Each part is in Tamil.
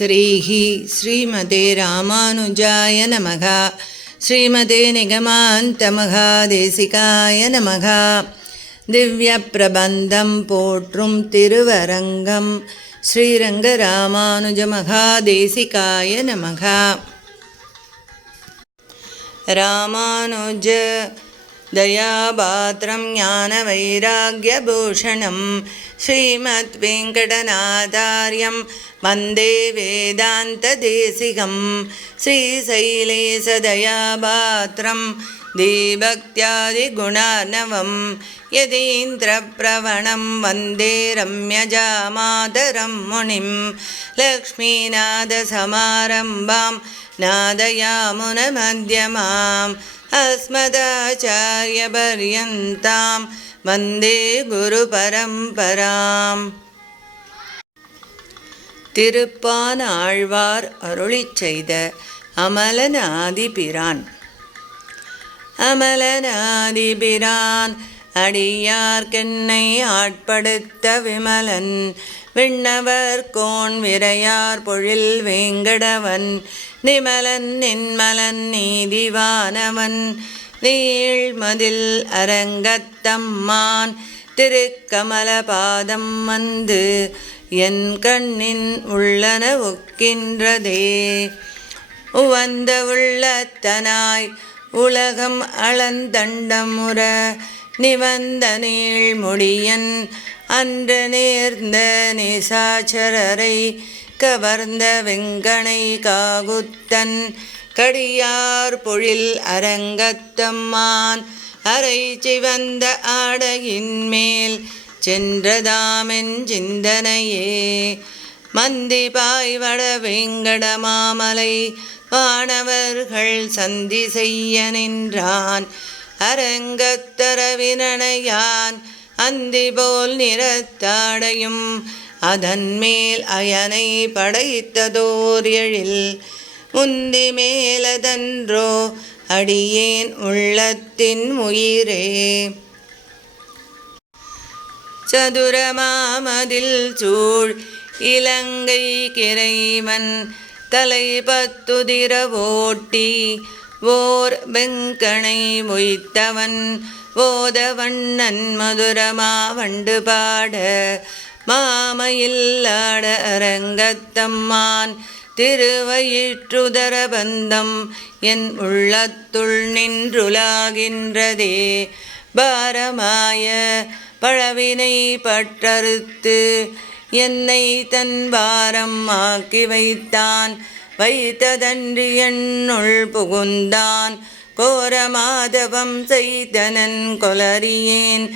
ஸ்ரீமதே ராமானுஜாய நமக. ஸ்ரீமதே நிகமாந்தமகாதேசிகாய நமக. திவ்ய பிரபந்தம் போற்றும் திருவரங்கம் ஸ்ரீரங்க ராமானுஜ மகாதேசிகாய நமக. ராமானுஜ தயாபாத்ரம் ஞான வைராக்யபூஷணம் ஸ்ரீமத் வெங்கடநாதார்யம் வந்தே வேதாந்ததேசிகம். ஸ்ரீசைலேசதயாபாத்ரம் தீபக்த்யாதிகுணார்ணவம் யதீந்திரப்ரவணம் வந்தே ரம்யஜாமாதரம் முனிம். லக்ஷ்மீநாதசமாரம்பாம் நாதயாமுனமத்யமாம் அஸ்மதாச்சார்யபர்யந்தாம் வந்தே குரு பரம்பராம். திருப்பான ஆழ்வார் அருளிச் செய்த அமலனாதிபிரான். அமலனாதிபிரான் அடியார்க்கென்னை ஆட்படுத்த விமலன் விண்ணவர் கோன் விரையார் பொழில் வேங்கடவன் நிமலன் நின்மலன் நீதிவானவன் நீள்மதில் அரங்கத்தம்மான் திருக்கமல பாதம் வந்து என் கண்ணின் உள்ளன ஒக்கின்றதே. உவந்த உள்ளத்தனாய் உலகம் அளந்தண்டமுற நிவந்த நீள்முடியன் அன்று நேர்ந்த நிசாச்சரரை கவர்ந்த வெங்கனை காகுத்தன் கடியார் பொழில் அரங்கத்தம்மான் அரை சிவந்த ஆடையின் மேல் சென்றதாமென் சிந்தனையே. மந்தி பாய்வட வேங்கட மாமலை வானவர்கள் சந்தி செய்ய நின்றான் அரங்கத்தரவினையான் அந்தி போல் நிறத்தாடையும் அதன் மேல் அயனை படைத்ததோர் எழில் முந்தி மேலதன்றோ அடியேன் உள்ளத்தின் உயிரே. சதுரமாமதில் சூழ் இலங்கை கிரைவன் தலை பத்துதிர ஓட்டி ஓர் வெங்கனை மொய்த்தவன் ஓதவண்ணன் மதுரமா வண்டு பாட மாமையில்லாட அரங்கத்தம்மான் திருவயிற்றுதர பந்தம் என் உள்ளத்துள் நின்றுலாகின்றதே. பாரமாய பழவினை பற்றறுத்து என்னை தன் பாரம் ஆக்கி வைத்தான் வைத்ததன்றி என்னுள் புகுந்தான் கோரமாதவம் செய்தனன் கொலறியேன்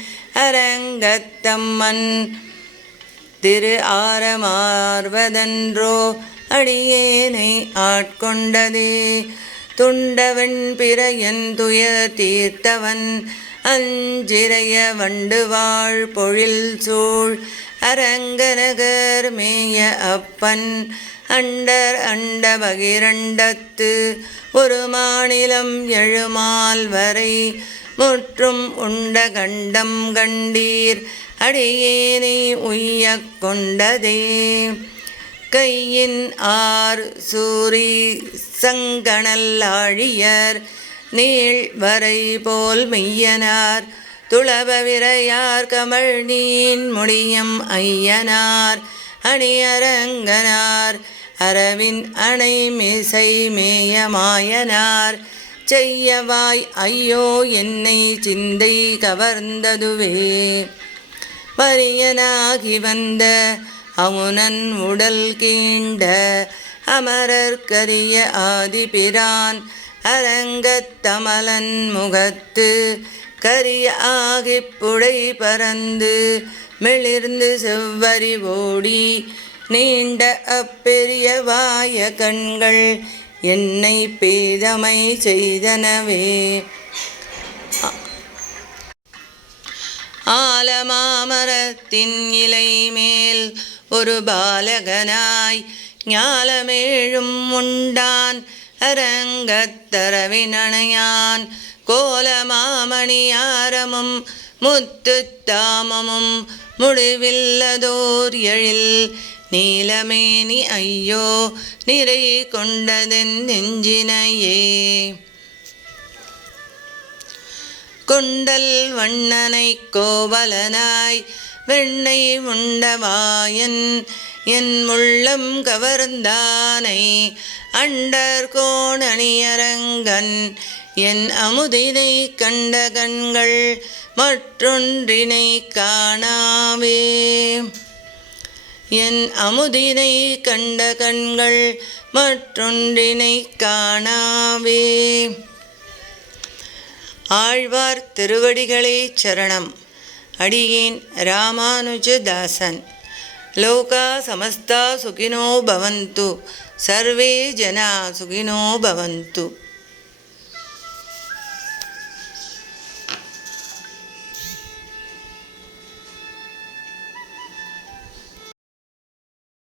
அரங்கத்தம்மன் திரு ஆரமார்வதன்றோ அடியேனை ஆட்கொண்டதே. துண்டவன் பிறையன் துயர் தீர்த்தவன் அஞ்சிறைய வண்டு வாழ் பொழில் சூழ் அரங்கநகர் மேய அப்பன் அண்டர் அண்ட பகிரண்டத்து ஒரு மாநிலம் எழுமால் வரை முற்றும் உண்ட கண்டம் கண்டீர் அடியேனை உய்ய கொண்டதே. கையின் ஆர் சூரி சங்கணல் ஆழியர் நீள்வரை போல் மெய்யனார் துளப விரையார் கமழ் நீன் முடியம் ஐயனார் அணியரங்கனார் அரவின் அணை மிசை மேயமாயனார் செய்யவாய் ஐயோ என்னை சிந்தை கவர்ந்ததுவே. பரியனாகி வந்த அமுனன் உடல் கீண்ட அமரர்கரிய ஆதிபிரான் அரங்கத்தமலன் முகத்து கரிய ஆகிப் புடை பறந்து மெளிர்ந்து செவ்வரி ஓடி நீண்ட அப்பெரிய வாய கண்கள் என்னை பேதமை செய்தனவே. ஆலமாமரத்தின் இலை மேல் ஒரு பாலகனாய் ஞாலமேழும் உண்டான் அரங்கத்தரவினையான் கோலமாமணியாரமும் முத்துத்தாமமும் முடிவில்லதோர் எழில் நீலமேனி ஐயோ நிறை கொண்டதென் நெஞ்சினையே. கொண்டல் வண்ணனை கோவலனாய் வெண்ணை உண்டவாயன் என் உள்ளம் கவர்ந்தானை அண்டர் கோணணியரங்கன் என் அமுதினை கண்ட கண்கள் மற்றொன்றினை காணாவே. என் அமுதினை கண்ட கண்கள் மற்றொன்றினை காணாவே. ஆழ்வார் திருவடிகளே சரணம். அடியேன் ராமானுஜதாசன். லோகா சமஸ்தா சுகினோ பவந்து, சர்வே ஜனா சுகினோ பவந்து.